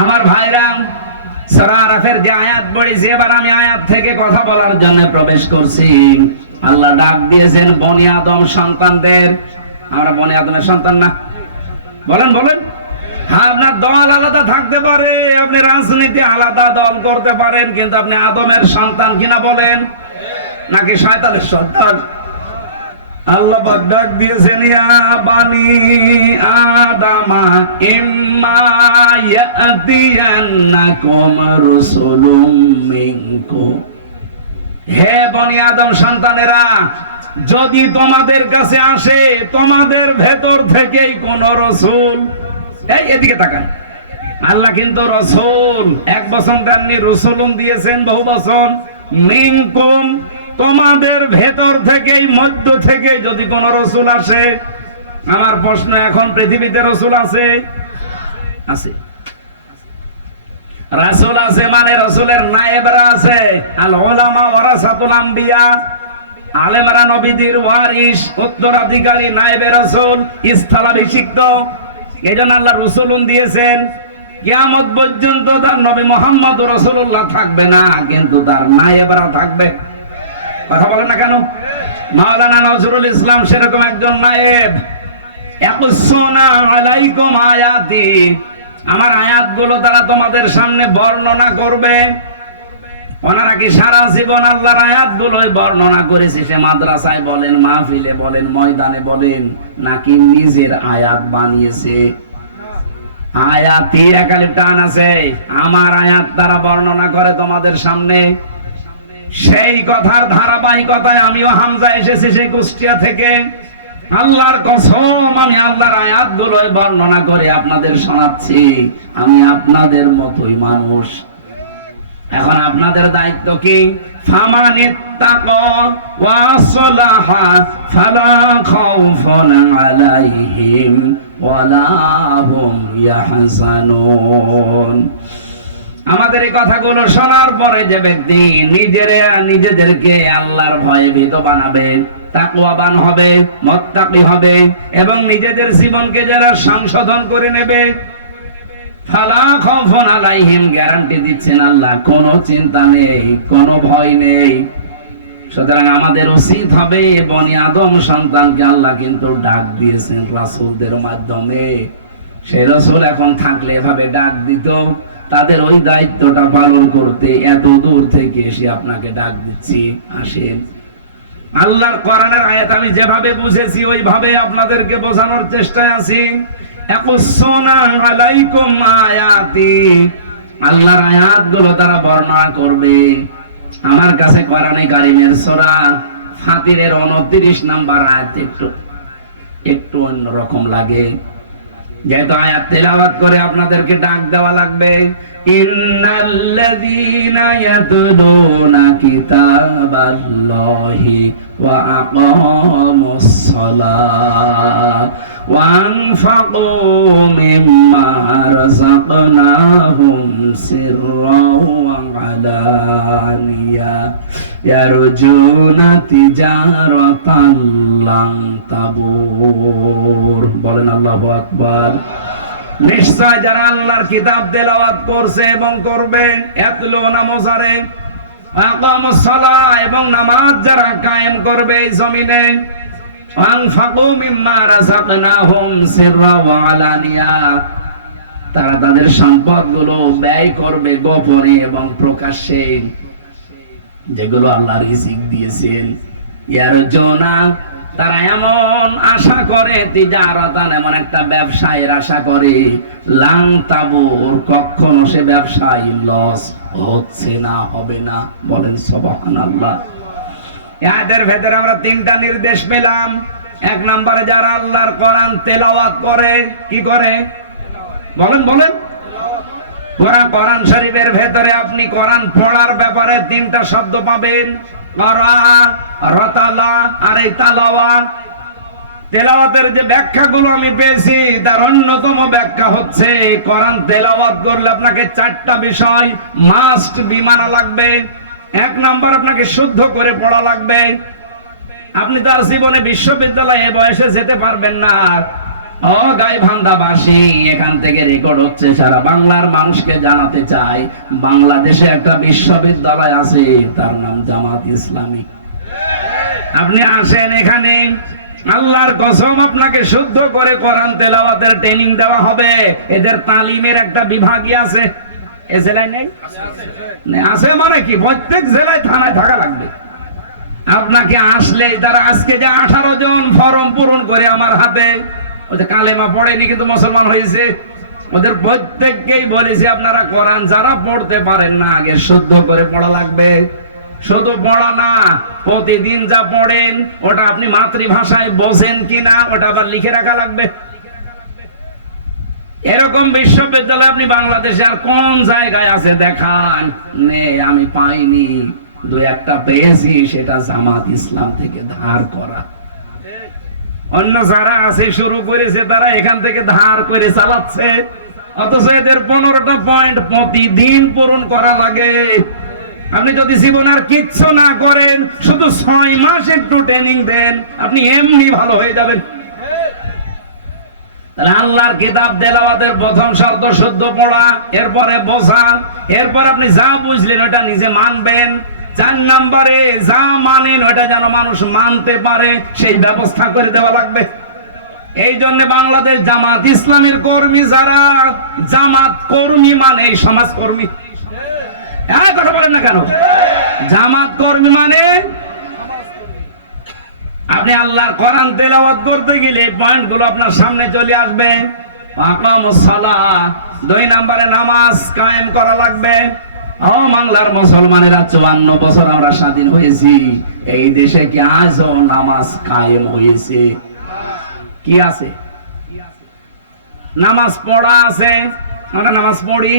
আমার ভাইরা, সূরা আরাফের যে আয়াত পড়েছি, এবার আমি আয়াত থেকে কথা বলার জন্য প্রবেশ করছি। আল্লাহ ডাক দিয়েছেন বনি আদম সন্তানদের। আমরা বনি আদমের সন্তান না? বলেন বলেন। হ্যাঁ, আপনার দল আলাদা থাকতে পারে, আপনি রাজনীতি আলাদা দল করতে পারেন, কিন্তু আপনি আদমের সন্তান কিনা বলেন, নাকি শয়তানের সন্তান? আল্লাহ ডাক দিয়েছেন ইয়া বানি আদামা ইম্মা ইয়াতিয়ান্নাকুম রাসূলুম মিনকুম। হে বনি আদম সন্তানেরা, যদি তোমাদের কাছে আসে তোমাদের ভেতর থেকেই কোন রাসূল, এই এদিকে তাকান, আল্লাহ কিন্তু রাসূল এক বচন দেননি, রাসূলুন দিয়েছেন বহু বচন। মিনকুম, তোমাদের ভেতর থেকেই, মধ্য থেকে যদি কোন রাসূল আসে। আমার প্রশ্ন, এখন পৃথিবীতে রাসূল আছে? আছে। রাসূল আছে মানে রাসূলের নায়েবরা আছে। আল উলামা ওয়ারাসাতুল আম্বিয়া, আলেমরা নবীদের ওয়ারিস, উত্তরাধিকারী, নায়েবে রাসূল, স্থলাভিষিক্ত। এজন্য আল্লাহ রাসূলুন দিয়েছেন। কিয়ামত পর্যন্ত তার নবী মুহাম্মদ রাসূলুল্লাহ থাকবে না, কিন্তু তার নায়েবরা থাকবে। কথা বলেন না কেন? মাওলানা নজরুল ইসলাম সেরকম একজন নায়েব। ইয়াকুসুনা আলাইকুম আয়াতি, আমার আয়াতগুলো তারা তোমাদের সামনে বর্ণনা করবে। ওনারা কি সারা জীবন আল্লাহর আয়াতগুলোই বর্ণনা করেছে? সে মাদ্রাসায় বলেন, মাহফিলে বলেন, ময়দানে বলেন, নাকি নিজের আয়াত বানিয়েছে? আয়াতের একালে টান আছে। আমার আয়াত তারা বর্ণনা করে তোমাদের সামনে। সেই কথার ধারাবাহিকতায় আমিও হামজা এসেছি সেই কুষ্টিয়া থেকে। আল্লাহর কসম, আমি আল্লাহর আয়াতগুলোই বর্ণনা করে আপনাদের শোনাচ্ছি। আমি আপনাদের মতোই মানুষ। এখন আপনাদের দায়িত্ব কি? ফামানিত্তাকা ওয়া আসলাহা ফালা খাউফুন আলাইহিম ওয়ালা হুম ইয়াহজানুন। আমাদের এই কথাগুলো শোনার পরে যে ব্যক্তি নিজেদেরকে আল্লাহর ভয়ে ভীত বানাবে, তাকওয়াবান হবে, মুত্তাকি হবে, এবং নিজেদের জীবনকে যারা সংশোধন করে নেবে, ফালা খাউফুন আলাইহিম, গ্যারান্টি দিচ্ছেন আল্লাহ, কোনো চিন্তা নেই, কোনো ভয় নেই। সুতরাং আমাদের উচিত হবে, বনি আদম সন্তানকে আল্লাহ কিন্তু ডাক দিয়েছেন রাসূলদের মাধ্যমে। সেই রাসূল এখন থাকলে এভাবে ডাক দিত। তাদের ওই দায়িত্বটা পালন করতে এত দূর থেকে এসে আপনাকে ডাক দিচ্ছি, আসেন। আল্লাহর কোরআনের আয়াত আমি যেভাবে বুঝেছি ওইভাবে আপনাদেরকে বোঝানোর চেষ্টায় আছি। ইয়াকুসুনা আলাইকুম আয়াতি, আল্লাহর আয়াতগুলো তারা বর্ণনা করবে। আমার কাছে কোরআনে কারীমের সূরা ফাতিরের 29 নাম্বার আয়াত একটু অন্যরকম লাগে। যেহেতু আয়াত তেলাওয়াত করে আপনাদেরকে ডাক দেওয়া লাগবে। ইন্নাল্লাযীনা ইয়াতলুনা কিতাবাল্লাহি ওয়া আকামুস সালাহ ওয়া আনফাকু মিম্মা রাযাকনাহুম সিররাও ওয়া আলানিয়া ইয়ারজুনা তিজারাতান লান তাবুর। বলেন আল্লাহু আকবার। নিশ্চয় যারা আল্লাহর কিতাব তেলাওয়াত করছে এবং করবে, ইয়াতলুনা মুজারে, আকামুস সালাহ, এবং নামাজ যারা কায়েম করবে এই জমিনে, আনফাকু মিম্মা রাযাকনাহুম সিররা ওয়া আলানিয়া, তারা তাদের সম্পদগুলো ব্যয় করবে গোপনে এবং প্রকাশ্যে, যেগুলো আল্লাহ রিজিক দিয়েছেন। ইয়ারজুনা, তারা এমন আশা করে, তিজারাতান, এমন একটা ব্যবসায়ের আশা করে, লান তাবুর, কখনো সে ব্যবসায় লস হচ্ছে না, হবে না। বলেন সুবহানাল্লাহ। এদের ভেতরে আমরা তিনটা নির্দেশ পেলাম। এক নম্বরে যারা আল্লাহর কোরআন তেলাওয়াত করে, কি করে? বলেন বলেন। পুরা কোরআন শরীফের ভেতরে আপনি কোরআন পড়ার ব্যাপারে তিনটা শব্দ পাবেন, করা, রতালা আর এই তালাওয়া। তেলাওয়াতের যে ব্যাখ্যাগুলো আমি পেয়েছি তার অন্যতম ব্যাখ্যা হচ্ছে, কোরআন তেলাওয়াত করলে আপনাকে চারটা বিষয় মাস্ট বি মানা লাগবে। এক নম্বর, আপনাকে শুদ্ধ করে পড়া লাগবে। আপনি তার জীবনে বিশ্ববিদ্যালয়ে বয়সে যেতে পারবেন না, ও গাইবান্ধাবাসী, এখান থেকে রেকর্ড হচ্ছে, সারা বাংলার মানুষকে জানাতে চাই, বাংলাদেশে একটা বিশ্ববিদ্যালয় আছে, তার নাম জামাত ইসলামী। আপনি আসেন এখানে, আল্লাহর কসম আপনাকে শুদ্ধ করে কোরআন তেলাওয়াতের ট্রেনিং দেওয়া হবে। এদের তালিমের একটা বিভাগই আছে। এ জেলায় নেই? আছে মানে কি, প্রত্যেক জেলায় থানায় থাকা লাগবে। আপনাকে আসলে তারা, আজকে যে 18 জন ফর্ম পূরণ করে আমার হাতে, ওদের কালেমা পড়েনি কিন্তু মুসলমান হয়েছে, ওদের প্রত্যেককেই বলেছি আপনারা কোরআন যারা পড়তে পারেন না, আগে শুদ্ধ করে পড়া লাগবে। শুধু পড়া না, প্রতিদিন যা পড়েন ওটা আপনি মাতৃভাষায় বোঝেন কিনা ওটা আবার লিখে রাখা লাগবে। এরকম বিশ্ববিদ্যালয় আপনি বাংলাদেশে আর কোন জায়গায় আছে দেখান? নেই, আমি পাইনি। দু একটা পেয়েছি, সেটা জামাত ইসলাম থেকে ধার করা। অন্য যারা আছে শুরু করেছে তারা এখান থেকে ধার করে চালাচ্ছে, অথচ এদের 15টা পয়েন্ট প্রতিদিন পূরণ করা লাগে। আপনি যদি জীবন আর কিচ্ছু না করেন, শুধু 6 মাস একটু ট্রেনিং দেন, আপনি এমনি ভালো হয়ে যাবেন। তাহলে আল্লাহর কিতাব তেলাওয়াতের প্রথম শর্ত শুদ্ধ পড়া, এরপরে বোঝা, এরপর আপনি যা বুঝলেন ওটা নিজে মানবেন। 4 নম্বরে যা মানেন ওটা যেন মানুষ মানতে পারে, সেই ব্যবস্থা করে দেওয়া লাগবে। এই জন্য বাংলাদেশ জামাত ইসলামের কর্মী যারা, জামাত কর্মী মানে এই সমাজ কর্মী। কথা বলেন না কেন? জামাত কর্মী মানে আপনি আল্লাহর কোরআন তেলাওয়াত করতে গেলে এই পয়েন্ট গুলো আপনার সামনে চলে আসবে। আকামুস সালাহ, 2 নম্বরে নামাজ কায়েম করা লাগবে। ও বাংলার মুসলমানেরা, 54 বছর আমরা স্বাধীন হয়েছি, এই দেশে কি আজও নামাজ কায়েম হয়েছে? কি আছে? নামাজ পড়া আছে, আমরা নামাজ পড়ি।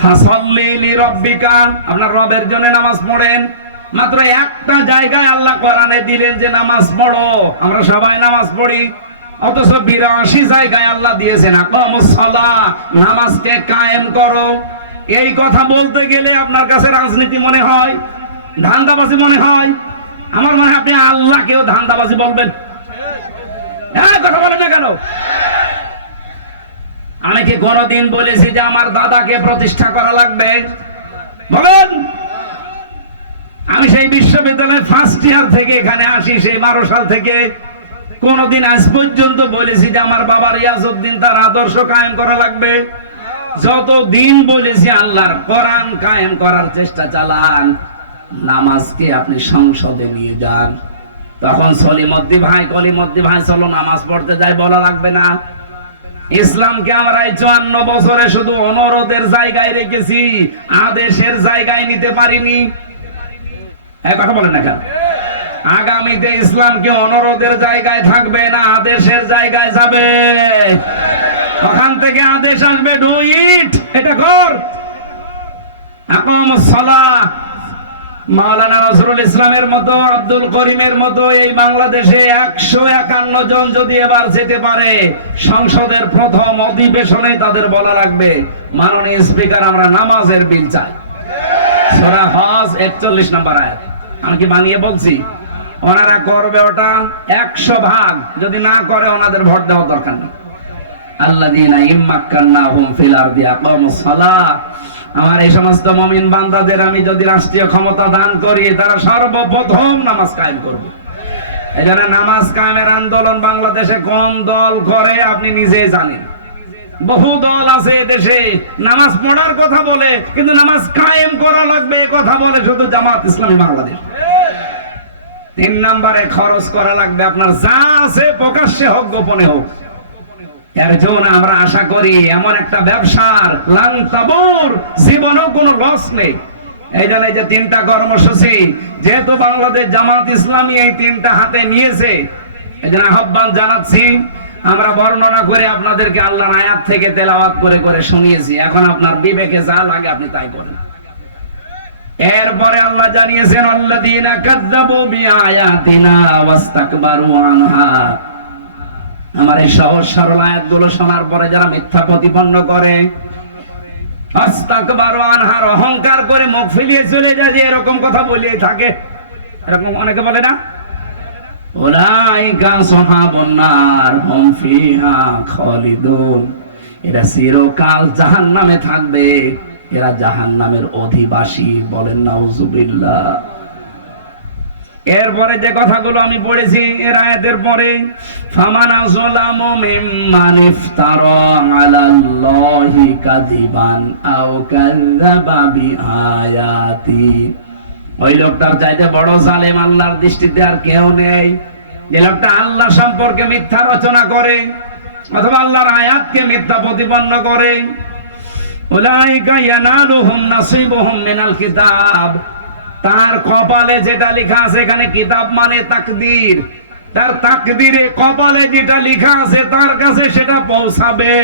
ফাসাল্লি লিরাব্বিকা, আপনার রবের জন্য নামাজ পড়েন। মাত্র একটা জায়গায় আল্লাহ কোরআনে দিলেন যে নামাজ পড়ো, আমরা সবাই নামাজ পড়ি। অথচ 82 জায়গায় আল্লাহ দিয়েছেন আকামুস সালাহ, নামাজকে কায়েম করো। এই কথা বলতে গেলে আপনার কাছে রাজনীতি মনে হয়, ধান্দাবাজি মনে হয়। আমার মনে হয় আপনি আল্লাহকেও ধান্দাবাজি বলবেন। কথা বলেন না কেন? আমি কি কোনদিন বলেছি যে আমার দাদাকে প্রতিষ্ঠা করা লাগবে? বলেন। আমি সেই বিশ্ববিদ্যালয়ের ফার্স্ট ইয়ার থেকে এখানে আসি, সেই 12 সাল থেকে। কোনদিন আজ পর্যন্ত বলেছি যে আমার বাবা রিয়াজউদ্দিন তার আদর্শ কায়েম করা লাগবে? যতদিন বলেছি আল্লাহর কোরআন কায়েম করার চেষ্টা চালান, নামাজকে আপনি সংসদে নিয়ে যান। তখন সলিমদ্দি ভাই, কলিমদ্দি ভাই চলো নামাজ পড়তে যাই বলা লাগবে না। ইসলামকে আমরা এই 54 বছরে শুধু অনুরোধের জায়গায় রেখেছি, আদেশের জায়গায় নিতে পারিনি। কথা বলেন না কেন? আগামীতে ইসলামকে অনুরোধের জায়গায় থাকবে না, আদেশের জায়গায় যাবে। ওখান থেকে আদেশ আসবে, ডু ইট, এটা কর। আকামুস সালাহ, মাওলানা নজরুল ইসলামের মতো, আব্দুল করিমের মতো এই বাংলাদেশে 151 জন যদি এবার যেতে পারে সংসদের প্রথম অধিবেশনে, তাদের বলা লাগবে মাননীয় স্পিকার, আমরা নামাজের বিল চাই। সূরা হজ 41 নম্বর আয়াত। আমি কি বানিয়ে বলছি? ওনারা করবে ওটা 100 ভাগ। যদি না করে ওনাদের ভোট দেওয়ার দরকার নেই। আল্লাযীনা ইম্মাক্কান্নাহুম ফিল আরদি আকামুস সালাহ, আমার এই সমস্ত মুমিন বান্দাদের আমি যদি রাষ্ট্রীয় ক্ষমতা দান করি, তারা সর্বপ্রথম নামাজ কায়েম করবে। এজন্য নামাজ কায়েমের আন্দোলন বাংলাদেশে কোন দল করে আপনি নিজেই জানেন। বহু দল আছে দেশে, নামাজ পড়ার কথা বলে কিন্তু নামাজ কায়েম করা লাগবে কথা বলে শুধু জামাত ইসলামী বাংলাদেশ। 3 নম্বরে খরচ করা লাগবে আপনার যা আছে, প্রকাশ্যে হোক গোপনে হোক। এর জন্য আমরা আশা করি এমন একটা ব্যবসার লাংতাবুর, জীবনেও কোনো লস নেই। এই জন্য যে 3টা কর্মসূচি, যেহেতু বাংলাদেশ জামাত ইসলামী এই 3টা হাতে নিয়েছে, এই জন্য আহ্বান জানাচ্ছি। আমরা বর্ণনা করে আপনাদেরকে আল্লাহর আয়াত থেকে তেলাওয়াত করে করে শুনিয়েছি। এখন আপনার বিবেকে যা লাগে আপনি তাই করেন। এরপরে আল্লাহ জানিয়েছেন, আল্লাযীনা কাযযাবু বিআয়াতিনা ওয়াস্তাকবারু আনহা। আমার এই সহজ সরল আয়াতগুলো শোনার পরে যারা মিথ্যা প্রতিপন্ন করে, আস্তাকবারু আনহার, অহংকার করে মুখ ফিরিয়ে চলে যায়, যে এরকম কথা বলিয়ে থাকে। এরকম অনেকে বলে না? উলাইকা আসহাবুন নার হুম ফিহা খালিদুন, এরা চিরকাল জাহান্নামে থাকবে, এরা জাহান্নামের অধিবাসী। বলেন নাউজুবিল্লাহ। এরপরে যে কথাগুলো আমি পড়েছি এর আয়াতের পরে, ফামান আযলামু মিম্মান ইফতারা আলাল্লাহি কাযিবান আও কাযযাবা বিআয়াতি, ওই লোকটার চাইতে বড় জালেম আল্লাহর দৃষ্টিতে আর কেউ নেই। যে লোকটা আল্লাহ সম্পর্কে মিথ্যা রচনা করে অথবা আল্লাহর আয়াতকে মিথ্যা প্রতিপন্ন করে, উলাইকা ইয়ানালুহুম নাসিবুহুম মিনাল কিতাব, তার কপালে যেটা লেখা আছে, এখানে কিতাব মানে তাকদীর, তার তাকদীরে কপালে যেটা লেখা আছে তার কাছে সেটা পৌঁছাবে।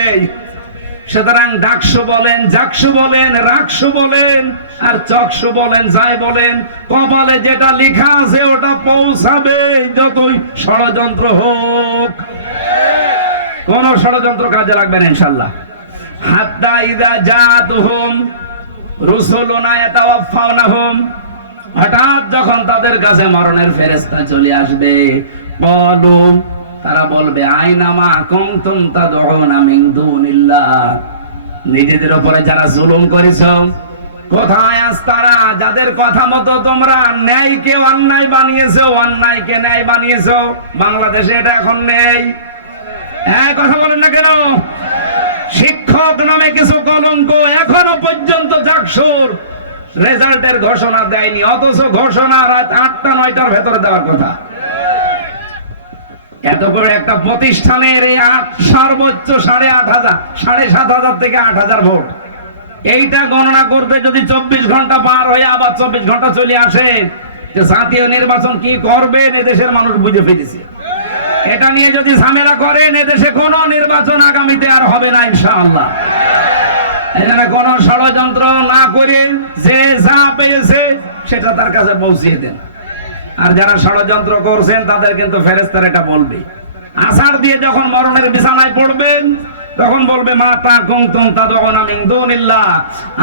সুতরাং ডাকসু বলেন, জাকসু বলেন, রাকসু বলেন আর চকসু বলেন, যাই বলেন, কপালে যেটা লেখা আছে ওটা পৌঁছাবে, যতই ষড়যন্ত্র হোক। কোন ষড়যন্ত্র কাজে লাগবে না ইনশাআল্লাহ। হাত্তা ইযা জাতুহুম রুসুলুনা ইয়াতাওয়াফাউনাহুম, হঠাৎ যখন তাদের কাছে মরণের ফেরেশতা চলে আসবে, ক্বালু, তারা বলবে, আইনা মা কুনতুম তাদউনা মিন দুনিল্লাহ, নিজেদের উপরে যারা জুলুম করেছো কোথায় আজ তারা, যাদের কথা মতো তোমরা ন্যায়কে অন্যায় বানিয়েছো, অন্যায়কে ন্যায় বানিয়েছো। বাংলাদেশে এটা এখন নেই। হ্যাঁ, কথা বলেন না কেন? শিক্ষক নামে কিছু কলঙ্ক এখনো পর্যন্ত জাকসুর রেজাল্টের ঘোষণা দেয়নি, অথচ ঘোষণা রাত ৮টা-৯টার ভেতরে দেওয়ার কথা। এত করে একটা প্রতিষ্ঠানের এই সর্বোচ্চ 8,500, 7,500 থেকে 8,000 ভোট, এইটা গণনা করতে যদি 24 ঘন্টা পার হয়ে আবার 24 ঘন্টা চলে আসে, যে জাতীয় নির্বাচন কি করবেন এদেশের মানুষ বুঝে ফেলেছে। এটা নিয়ে যদি ঝামেলা করেন এদেশে কোনো নির্বাচন আগামীতে আর হবে না ইনশাআল্লাহ। এখানে কোন ষড়যন্ত্র না করে যে যা পেয়েছে সেটা তার কাছে পৌঁছিয়ে দেন। আর যারা ষড়যন্ত্র করছেন তাদের কিন্তু ফেরেশতারা এটা বলবে। আছাড় দিয়ে যখন মরণের বিছানায় পড়বেন তখন বলবে, মাতা কুনতুম তাদউনা মিন দুনিল্লাহ,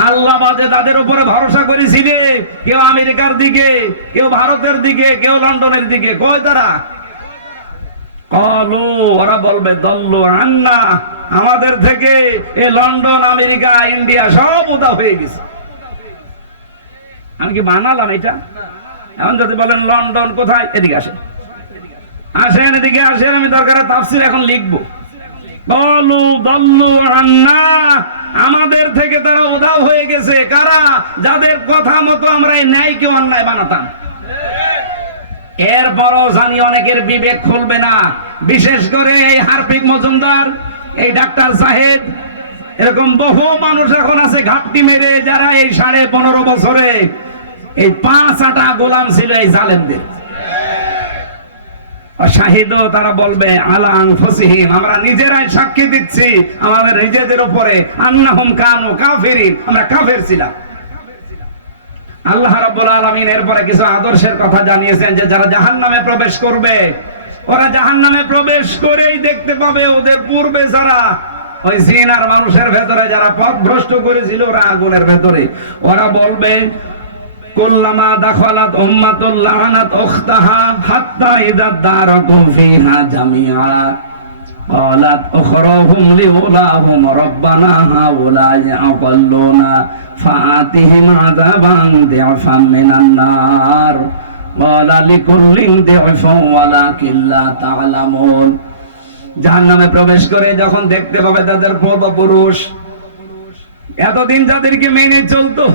আল্লাহ বাদে তাদের উপরে ভরসা করেছিলে, কেউ আমেরিকার দিকে, কেউ ভারতের দিকে, কেউ লন্ডনের দিকে, কই তারা? ক্বালু, ওরা বলবে, দল্লু আন্না, আমাদের থেকে এ লন্ডন, আমেরিকা, ইন্ডিয়া সব উদা হয়ে গেছে। আমি কি বানালাম এটা? এখন যদি বলেন লন্ডন কোথায়, এদিকে আসেন, আসেন এদিকে আসেন, আমি দরকার তাফসীর এখন লিখবো। ক্বালু দল্লু আন্না, আমাদের থেকে তারা উধাও হয়ে গেছে। কারা? যাদের কথা মতো আমরা এই ন্যায়কে অন্যায় বানাতাম। এরপরও জানি অনেকের বিবেক খুলবে না, বিশেষ করে এই হারপিক মজুমদার, এই ডাক্তার সাহেব, এরকম বহু মানুষ এখন আছে ঘাপটি মেরে, যারা এই 15.5 বছরে এই 5 গোলাম ছিল এই জালেমদের। শাহিদ, তারা বলবে আলা আনফুসিহিম, আমরা নিজেরাই সাক্ষী দিচ্ছি আমাদের নিজেদের উপরে, আন্নাহুম কানু কাফিরিন, আমরা কাফের ছিলাম। আল্লাহ রাব্বুল আলামিন এরপরে কিছু আদর্শের কথা জানিয়েছেন, যে যারা জাহান্নামে প্রবেশ করবে, ওরা জাহান্নামে প্রবেশ করেই দেখতে পাবে ওদের পূর্বে যারা ওই জিন আর মানুষের ভেতরে যারা পথভ্রষ্ট করেছিল ওরা আগুনের ভেতরে। ওরা বলবে, কুল্লামা দাখালাত উম্মাতুল লানাত উখতাহা হাত্তা ইযা দারাকু ফিহা জামিআ ক্বালাত উখরাহুম লিউলাহুম রাব্বানা হাউলাই আযাল্লুনা ফাআতিহিম আযাবান দি'ফাম মিনান নার ক্বালা লিকুল্লিন দি'ফান ওয়ালাকিন লা তা'লামুন। জাহান্নামে প্রবেশ করে যখন দেখতে পাবে তাদের পূর্বপুরুষ, এতদিন যাদেরকে মেনে চলতো,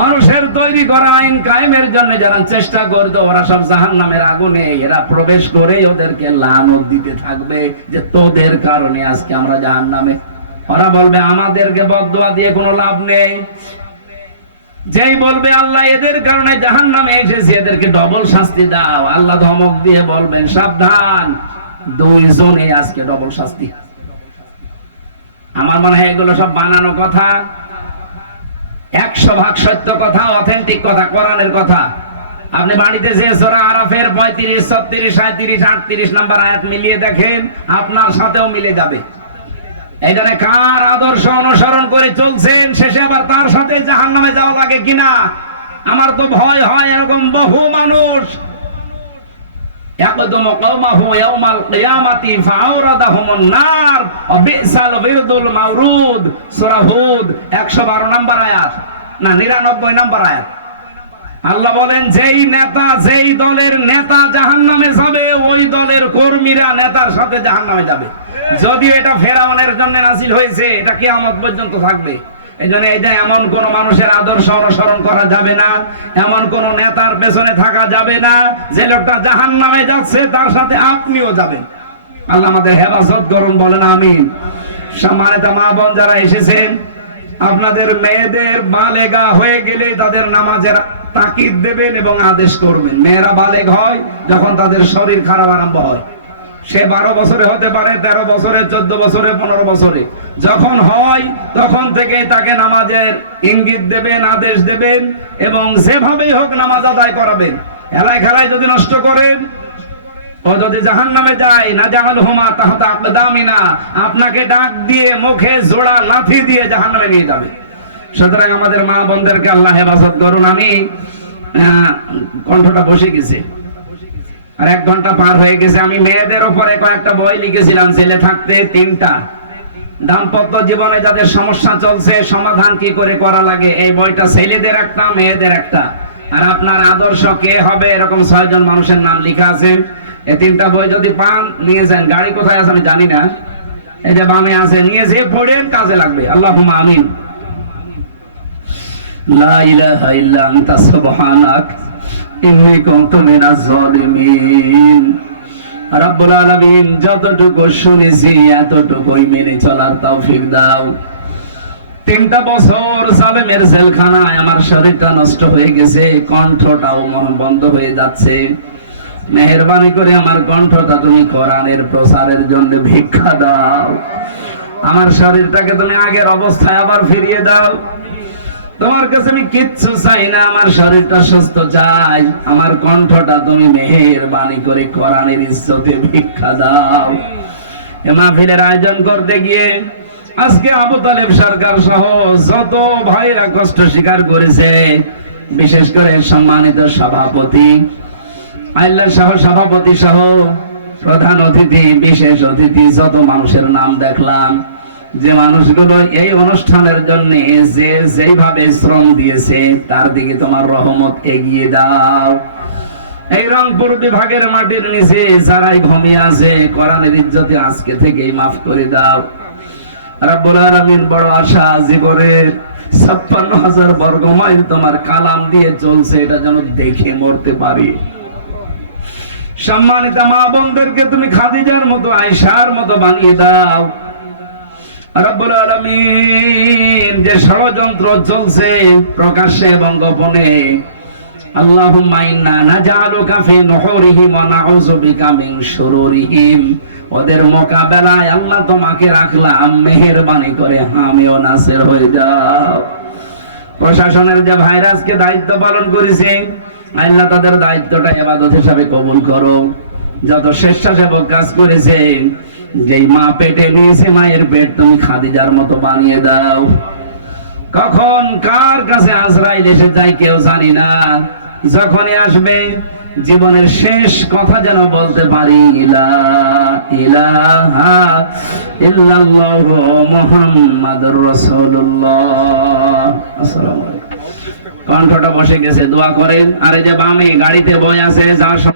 মানুষের তৈরি করা আইন কায়েমের জন্য যারা চেষ্টা করতো, ওরা সব জাহান্নামের আগুনে এরা প্রবেশ করে ওদেরকে লানত দিতে থাকবে, যে তোদের কারণে আজকে আমরা জাহান্নামে। ওরা বলবে, আমাদেরকে বদদুয়া দিয়ে কোনো লাভ নেই। যেই বলবে আল্লাহ এদের কারণে জাহান্নামে এসেছি, এদেরকে ডবল শাস্তি দাও, আল্লাহ ধমক দিয়ে বলবেন, সাবধান, 2 জনে আজকে ডবল শাস্তি। আমার মনে হয় এগুলো সব বানানো কথা, 100% সত্য কথা, অথেন্টিক কথা, কোরআনের কথা। আপনি বাড়িতে যে সূরা আরাফের 35, 36, 37, 38 নাম্বার আয়াত মিলিয়ে দেখেন, আপনার সাথেও মিলে যাবে। এই জন্য কার আদর্শ অনুসরণ করে চলছেন, শেষে আবার তার সাথে জাহান্নামে যাওয়া লাগে কিনা। আমার তো ভয় হয়, এরকম বহু মানুষ ইয়াকদুমু কওমাহু ইয়াউমাল কিয়ামাতি ফাআওরাদাহুমুন নার ওয়া বিসাল বিরদুল মাওরুদ। সূরা হুদ 112 নম্বর আয়াত, না 99 নম্বর আয়াত। আল্লাহ বলেন, যেই নেতা, যেই দলের নেতা জাহান্নামে যাবে, ওই দলের কর্মীরা নেতার সাথে জাহান্নামে যাবে। যদি এটা ফেরাউনের জন্য নাযিল হয়েছে, এটা কিয়ামত পর্যন্ত থাকবে। এইজন্য এই যে এমন কোন মানুষের আদর্শ অনুসরণ করা যাবে না, এমন কোন নেতার পেছনে থাকা যাবে না, যে লোকটা জাহান্নামে যাচ্ছে তার সাথে আপনিও যাবেন। আল্লাহ আমাদের হেফাজত করুন, বলেন আমিন। সম্মানিত মা বোন যারা এসেছেন, আপনাদের মেয়েদের বালেগা হয়ে গেলে তাদের নামাজের তাকিদ দেবেন এবং আদেশ করবেন। মেয়েরা বালেগ হয় যখন তাদের শরীর খারাপ আরম্ভ হয়। সে 12 বছরে হতে পারে, 13 বছরে, 14 বছরে, 15 বছরে যখন হয়, তখন থেকে তাকে নামাজের ইঙ্গিত দেবেন, আদেশ দেবেন এবং যেভাবেই হোক নামাজ আদায় করাবেন। খেলায় খেলায় যদি নষ্ট করেন, ও যদি জাহান্নামে যায়, না জাআলহুমা তাহতা আকদামিনা, আপনাকে ডাক দিয়ে মুখে জোড়া লাথি দিয়ে জাহান্নামে নিয়ে যাবে। সুতরাং আমাদের মা বোনদেরকে আল্লাহ হেফাজত করুন। আমি কণ্ঠটা বসে গেছে আর 1 ঘন্টা পার হয়ে গেছে। আমি মেয়েদের উপরে কয়েকটা বই লিখেছিলাম, ছেলে থাকতে 3টা। দাম্পত্য জীবনে যাদের সমস্যা চলছে, সমাধান কি করে করা লাগে, এই বইটা ছেলেদের একটা, মেয়েদের একটা। আর আপনার আদর্শ কে হবে, এরকম 6 জন মানুষের নাম লেখা আছে। এই 3টা বই যদি পান, নিয়ে যান। গাড়ি কোথায় আছে আমি জানি না, এই যে বামে আছে, নিয়ে যেয়ে পড়েন, কাজে লাগবে। আল্লাহুম্মা আমিন। লা ইলাহা ইল্লা আনতা সুবহানাক ইন্নী কুনতু মিনাজ জালিমিন। রব্বুল আলামিন, যতটুকু শুনেছি এতটুকুই মেনে চলার তৌফিক দাও। 3টা বছর জালেমের জেলখানায় আমার শরীরটা নষ্ট হয়ে গেছে, কণ্ঠটাও বন্ধ হয়ে যাচ্ছে। মেহেরবানি করে আমার কণ্ঠটা তুমি কোরআনের প্রচারের জন্য ভিক্ষা দাও। আমার শরীরটাকে তুমি আগের অবস্থায় আবার ফিরিয়ে দাও। তোমার কাছে আমি কিচ্ছু চাই না, আমার শরীরটা সুস্থ চাই। আমার কণ্ঠটা তুমি মেহেরবানি করে কোরআনের ইজ্জতে ভিক্ষা দাও। এ মাহফিলের আয়োজন করতে গিয়ে আজকে আবু তালেব সরকার সহ যত ভাইরা কষ্ট স্বীকার করেছে, বিশেষ করে সম্মানিত সভাপতি, আল্লাহ সহ সভাপতি সহ প্রধান অতিথি, বিশেষ অতিথি, যত মানুষের নাম দেখলাম, যে মানুষগুলো এই অনুষ্ঠানের জন্য যে যেভাবে শ্রম দিয়েছে, তার দিকে তোমার রহমত এগিয়ে দাও। এই রংপুর বিভাগের মাটির নিচে যারাই ঘুমিয়ে আছে, কোরআনের ইজ্জতে আজকে থেকেই মাফ করে দাও। রব্বুল আলামিন, বড় আশা, জীবনের 56,000 বর্গ মাইল তোমার কালাম দিয়ে চলছে, এটা যেন দেখে মরতে পারি। সম্মানিত মা বোনদেরকে তুমি খাদিজার মতো, আয়েশার মতো বানিয়ে দাও। রব্বুল আলামিন, যে ষড়যন্ত্র চলছে প্রকাশ্যে এবং গোপনে, আল্লাহুম্মা ইন্না নাজআলুকা ফি নুহুরিহিম ওয়া নাউযু বিকা মিন শুরুরিহিম। ওদের মোকাবেলায় আল্লাহ তোমাকে রাখলাম, মেহেরবানি করে আমিও নাসির হয়ে যাও। প্রশাসনের যে ভাইরাসকে দায়িত্ব পালন করেছে, আল্লাহ তাদের দায়িত্বটা ইবাদত হিসাবে কবুল করো। যত স্বেচ্ছাসেবক কাজ করেছে, যেই মা পেটে নিয়েছে, মায়ের পেট তুমি খাদিজার মতো বানিয়ে দাও। কখন কার কাছে আজরাইল এসে যায় কেউ জানি না। যখনই আসবে, জীবনের শেষ কথা যেন বলতে পারি, লা ইলাহা ইল্লাল্লাহু মুহাম্মাদুর রাসূলুল্লাহ। আসসালামু আলাইকুম। কণ্ঠটা বসে গেছে, দোয়া করেন। আর এই যে বামে গাড়িতে বই আছে, যার